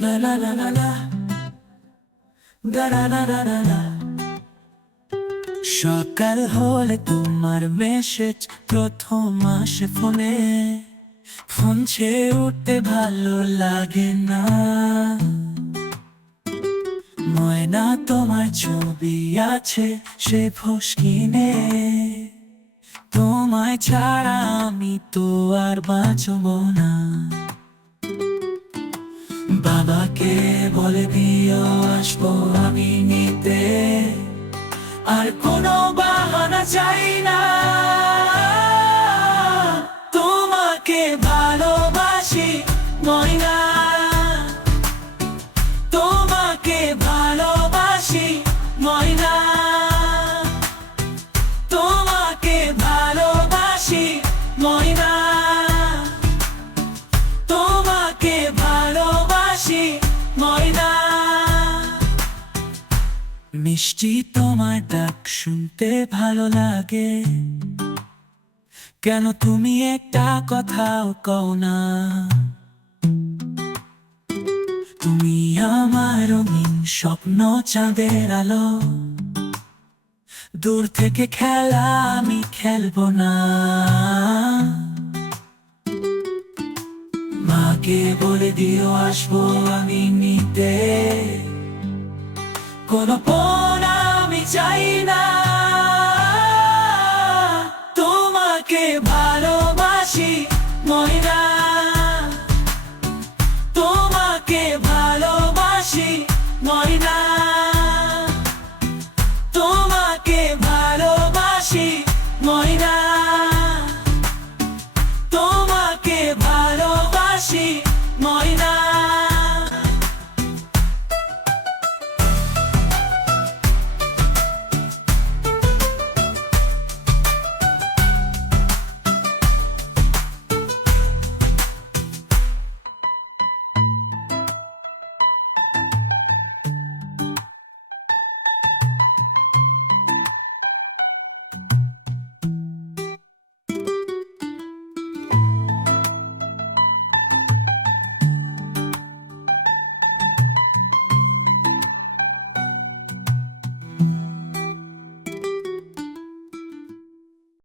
La la la la la, da da da da da da। সকাল হলে তোমার message প্রথম আসে ফোনে, ফোন ছেড়ে উঠতে ভালো লাগে না। ময়না তোমার ছবি আছে সে ফস্কিনে, তোমায় ছাড়া আমি তো আর বাঁচব না। বাবাকে বলে দিও আসবো আমি নিতে, আর কোনো বাহানা চাই না। তোমাকে ভালোবাসি ময়না, তোমাকে ভালোবাসি ময়না, তোমাকে ভালোবাসি ময়না, তোমাকে ভালোবাসি ময়না। মিষ্টি তোমার ডাক শুনতে ভালো লাগে, কেন তুমি একটা কথাও কও না? তুমি আমার রঙিন স্বপ্ন চাঁদের আলো, দূর থেকে খেলা আমি খেলবো না। মাকে বলে দিও আসবো আমি নিতে, কোনো ফোন আমি চাই না। তোমাকে ভালোবাসি ময়না, তোমাকে ভালোবাসি ময়না।